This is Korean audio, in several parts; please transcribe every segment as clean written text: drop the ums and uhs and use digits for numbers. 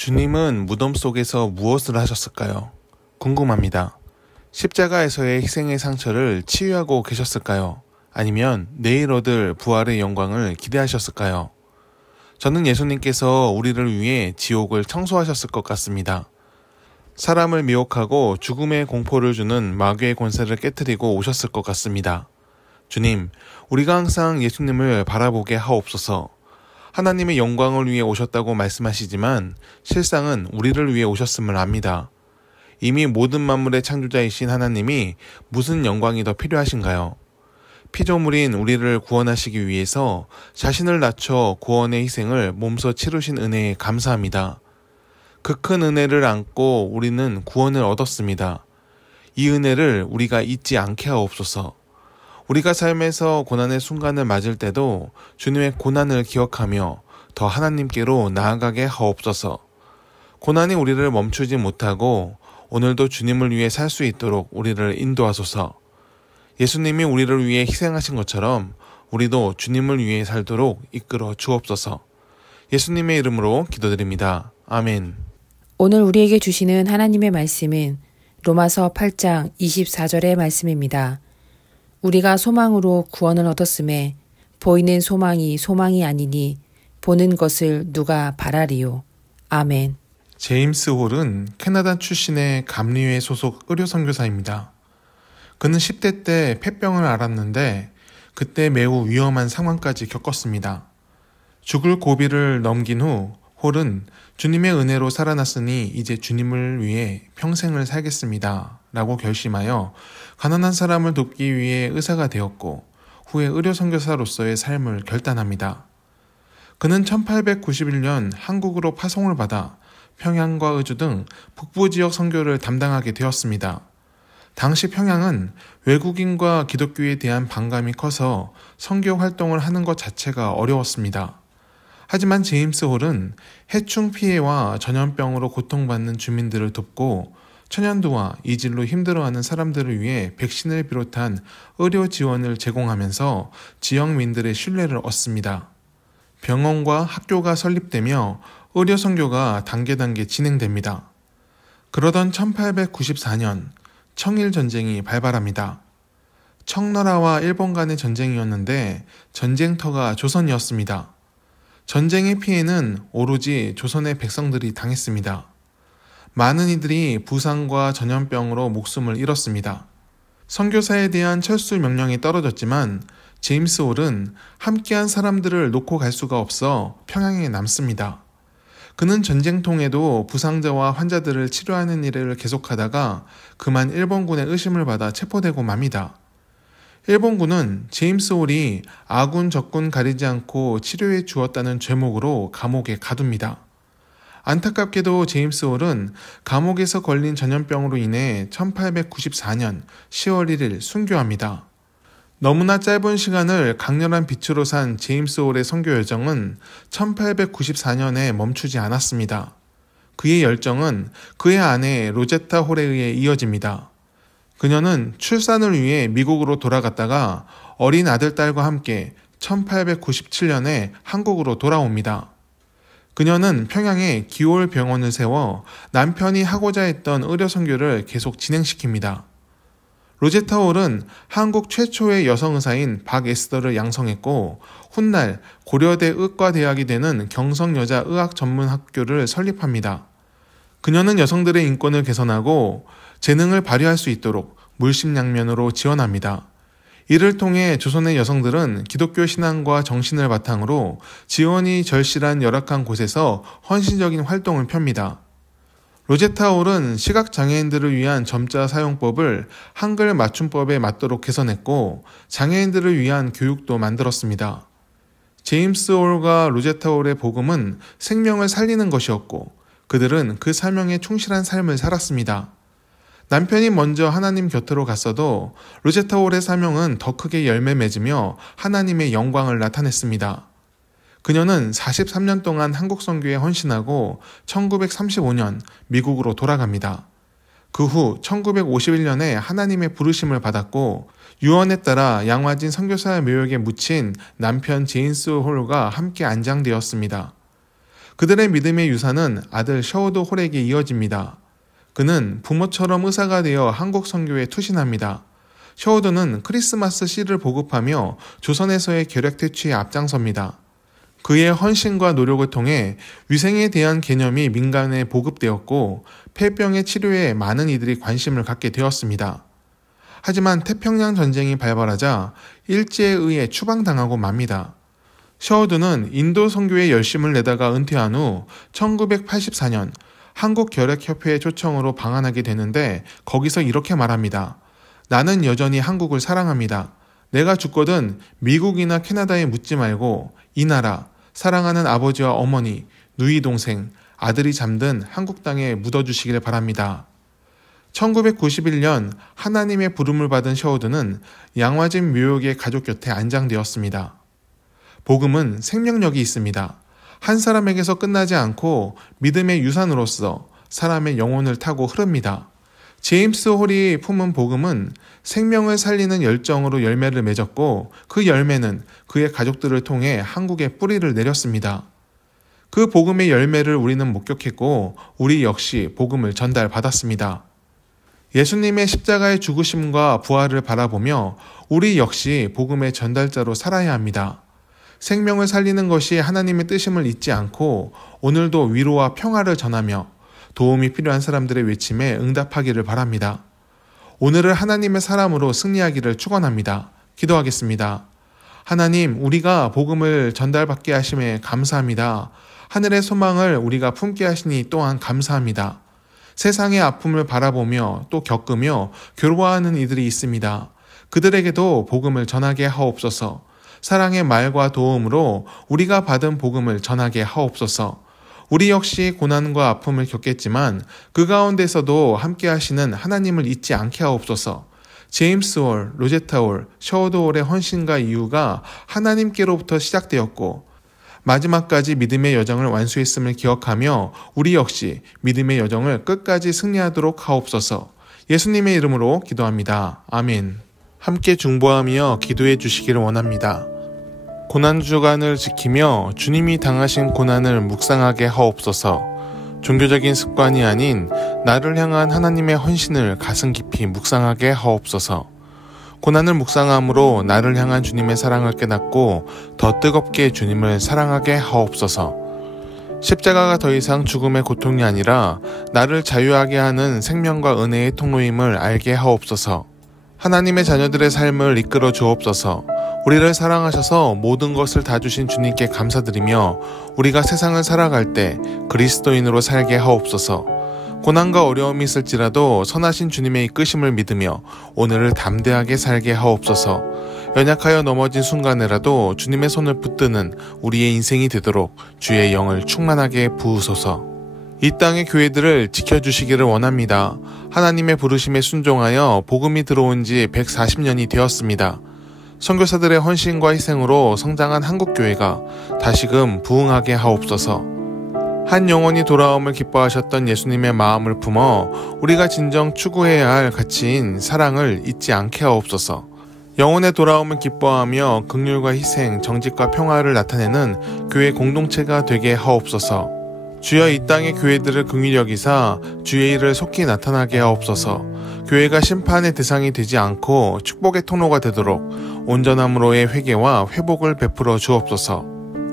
주님은 무덤 속에서 무엇을 하셨을까요? 궁금합니다. 십자가에서의 희생의 상처를 치유하고 계셨을까요? 아니면 내일 얻을 부활의 영광을 기대하셨을까요? 저는 예수님께서 우리를 위해 지옥을 청소하셨을 것 같습니다. 사람을 미혹하고 죽음의 공포를 주는 마귀의 권세를 깨뜨리고 오셨을 것 같습니다. 주님, 우리가 항상 예수님을 바라보게 하옵소서. 하나님의 영광을 위해 오셨다고 말씀하시지만 실상은 우리를 위해 오셨음을 압니다. 이미 모든 만물의 창조자이신 하나님이 무슨 영광이 더 필요하신가요? 피조물인 우리를 구원하시기 위해서 자신을 낮춰 구원의 희생을 몸소 치르신 은혜에 감사합니다. 그 큰 은혜를 안고 우리는 구원을 얻었습니다. 이 은혜를 우리가 잊지 않게 하옵소서. 우리가 삶에서 고난의 순간을 맞을 때도 주님의 고난을 기억하며 더 하나님께로 나아가게 하옵소서. 고난이 우리를 멈추지 못하고 오늘도 주님을 위해 살 수 있도록 우리를 인도하소서. 예수님이 우리를 위해 희생하신 것처럼 우리도 주님을 위해 살도록 이끌어 주옵소서. 예수님의 이름으로 기도드립니다. 아멘. 오늘 우리에게 주시는 하나님의 말씀은 로마서 8장 24절의 말씀입니다. 우리가 소망으로 구원을 얻었음에 보이는 소망이 아니니 보는 것을 누가 바라리요. 아멘. 제임스 홀은 캐나다 출신의 감리회 소속 의료 선교사입니다. 그는 10대 때 폐병을 앓았는데 그때 매우 위험한 상황까지 겪었습니다. 죽을 고비를 넘긴 후 홀은 주님의 은혜로 살아났으니 이제 주님을 위해 평생을 살겠습니다 라고 결심하여 가난한 사람을 돕기 위해 의사가 되었고 후에 의료 선교사로서의 삶을 결단합니다. 그는 1891년 한국으로 파송을 받아 평양과 의주 등 북부 지역 선교를 담당하게 되었습니다. 당시 평양은 외국인과 기독교에 대한 반감이 커서 선교 활동을 하는 것 자체가 어려웠습니다. 하지만 제임스 홀은 해충 피해와 전염병으로 고통받는 주민들을 돕고 천연두와 이질로 힘들어하는 사람들을 위해 백신을 비롯한 의료 지원을 제공하면서 지역민들의 신뢰를 얻습니다. 병원과 학교가 설립되며 의료 선교가 단계단계 진행됩니다. 그러던 1894년 청일 전쟁이 발발합니다. 청나라와 일본 간의 전쟁이었는데 전쟁터가 조선이었습니다. 전쟁의 피해는 오로지 조선의 백성들이 당했습니다. 많은 이들이 부상과 전염병으로 목숨을 잃었습니다. 선교사에 대한 철수 명령이 떨어졌지만 제임스 홀은 함께한 사람들을 놓고 갈 수가 없어 평양에 남습니다. 그는 전쟁통에도 부상자와 환자들을 치료하는 일을 계속하다가 그만 일본군의 의심을 받아 체포되고 맙니다. 일본군은 제임스 홀이 아군 적군 가리지 않고 치료해 주었다는 죄목으로 감옥에 가둡니다. 안타깝게도 제임스 홀은 감옥에서 걸린 전염병으로 인해 1894년 10월 1일 순교합니다. 너무나 짧은 시간을 강렬한 빛으로 산 제임스 홀의 선교 여정은 1894년에 멈추지 않았습니다. 그의 열정은 그의 아내 로제타 홀에 의해 이어집니다. 그녀는 출산을 위해 미국으로 돌아갔다가 어린 아들, 딸과 함께 1897년에 한국으로 돌아옵니다. 그녀는 평양에 기홀 병원을 세워 남편이 하고자 했던 의료 선교를 계속 진행시킵니다. 로제타 홀은 한국 최초의 여성 의사인 박에스더를 양성했고 훗날 고려대 의과대학이 되는 경성여자의학전문학교를 설립합니다. 그녀는 여성들의 인권을 개선하고 재능을 발휘할 수 있도록 물심양면으로 지원합니다. 이를 통해 조선의 여성들은 기독교 신앙과 정신을 바탕으로 지원이 절실한 열악한 곳에서 헌신적인 활동을 펴니다. 로제타 홀은 시각장애인들을 위한 점자 사용법을 한글 맞춤법에 맞도록 개선했고 장애인들을 위한 교육도 만들었습니다. 제임스 홀과 로제타 홀의 복음은 생명을 살리는 것이었고 그들은 그 사명에 충실한 삶을 살았습니다. 남편이 먼저 하나님 곁으로 갔어도 로제타 홀의 사명은 더 크게 열매 맺으며 하나님의 영광을 나타냈습니다. 그녀는 43년 동안 한국 선교에 헌신하고 1935년 미국으로 돌아갑니다. 그 후 1951년에 하나님의 부르심을 받았고 유언에 따라 양화진 선교사 묘역에 묻힌 남편 제임스 홀과 함께 안장되었습니다. 그들의 믿음의 유산은 아들 셔우드 홀에게 이어집니다. 그는 부모처럼 의사가 되어 한국 선교에 투신합니다. 셔우드는 크리스마스 씨를 보급하며 조선에서의 결핵 퇴치에 앞장섭니다. 그의 헌신과 노력을 통해 위생에 대한 개념이 민간에 보급되었고 폐병의 치료에 많은 이들이 관심을 갖게 되었습니다. 하지만 태평양 전쟁이 발발하자 일제에 의해 추방당하고 맙니다. 셔우드는 인도 선교에 열심을 내다가 은퇴한 후 1984년 한국결핵협회의 초청으로 방한하게 되는데 거기서 이렇게 말합니다. 나는 여전히 한국을 사랑합니다. 내가 죽거든 미국이나 캐나다에 묻지 말고 이 나라, 사랑하는 아버지와 어머니, 누이 동생, 아들이 잠든 한국 땅에 묻어주시길 바랍니다. 1991년 하나님의 부름을 받은 셔우드는 양화집 묘역의 가족 곁에 안장되었습니다. 복음은 생명력이 있습니다. 한 사람에게서 끝나지 않고 믿음의 유산으로서 사람의 영혼을 타고 흐릅니다. 제임스 홀이 품은 복음은 생명을 살리는 열정으로 열매를 맺었고 그 열매는 그의 가족들을 통해 한국에 뿌리를 내렸습니다. 그 복음의 열매를 우리는 목격했고 우리 역시 복음을 전달받았습니다. 예수님의 십자가의 죽으심과 부활을 바라보며 우리 역시 복음의 전달자로 살아야 합니다. 생명을 살리는 것이 하나님의 뜻임을 잊지 않고 오늘도 위로와 평화를 전하며 도움이 필요한 사람들의 외침에 응답하기를 바랍니다. 오늘을 하나님의 사람으로 승리하기를 축원합니다. 기도하겠습니다. 하나님, 우리가 복음을 전달받게 하심에 감사합니다. 하늘의 소망을 우리가 품게 하시니 또한 감사합니다. 세상의 아픔을 바라보며 또 겪으며 괴로워하는 이들이 있습니다. 그들에게도 복음을 전하게 하옵소서. 사랑의 말과 도움으로 우리가 받은 복음을 전하게 하옵소서. 우리 역시 고난과 아픔을 겪겠지만 그 가운데서도 함께 하시는 하나님을 잊지 않게 하옵소서. 제임스 홀, 로제타 홀, 셔우드 홀의 헌신과 이유가 하나님께로부터 시작되었고 마지막까지 믿음의 여정을 완수했음을 기억하며 우리 역시 믿음의 여정을 끝까지 승리하도록 하옵소서. 예수님의 이름으로 기도합니다. 아멘. 함께 중보하며 기도해 주시기를 원합니다. 고난주간을 지키며 주님이 당하신 고난을 묵상하게 하옵소서. 종교적인 습관이 아닌 나를 향한 하나님의 헌신을 가슴 깊이 묵상하게 하옵소서. 고난을 묵상함으로 나를 향한 주님의 사랑을 깨닫고 더 뜨겁게 주님을 사랑하게 하옵소서. 십자가가 더 이상 죽음의 고통이 아니라 나를 자유하게 하는 생명과 은혜의 통로임을 알게 하옵소서. 하나님의 자녀들의 삶을 이끌어 주옵소서. 우리를 사랑하셔서 모든 것을 다 주신 주님께 감사드리며 우리가 세상을 살아갈 때 그리스도인으로 살게 하옵소서. 고난과 어려움이 있을지라도 선하신 주님의 이끄심을 믿으며 오늘을 담대하게 살게 하옵소서. 연약하여 넘어진 순간에라도 주님의 손을 붙드는 우리의 인생이 되도록 주의 영을 충만하게 부으소서. 이 땅의 교회들을 지켜주시기를 원합니다. 하나님의 부르심에 순종하여 복음이 들어온 지 140년이 되었습니다. 선교사들의 헌신과 희생으로 성장한 한국교회가 다시금 부흥하게 하옵소서. 한 영혼이 돌아옴을 기뻐하셨던 예수님의 마음을 품어 우리가 진정 추구해야 할 가치인 사랑을 잊지 않게 하옵소서. 영혼의 돌아옴을 기뻐하며 긍휼과 희생, 정직과 평화를 나타내는 교회 공동체가 되게 하옵소서. 주여 이 땅의 교회들을 긍휼히 여기사 주의 일을 속히 나타나게 하옵소서. 교회가 심판의 대상이 되지 않고 축복의 통로가 되도록 온전함으로의 회개와 회복을 베풀어 주옵소서.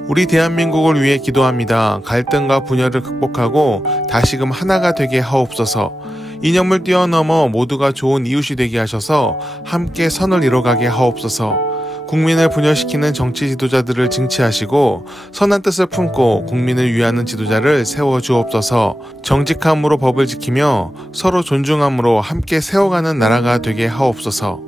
우리 대한민국을 위해 기도합니다. 갈등과 분열을 극복하고 다시금 하나가 되게 하옵소서. 이념을 뛰어넘어 모두가 좋은 이웃이 되게 하셔서 함께 선을 이뤄가게 하옵소서. 국민을 분열시키는 정치 지도자들을 징치하시고 선한 뜻을 품고 국민을 위하는 지도자를 세워주옵소서. 정직함으로 법을 지키며 서로 존중함으로 함께 세워가는 나라가 되게 하옵소서.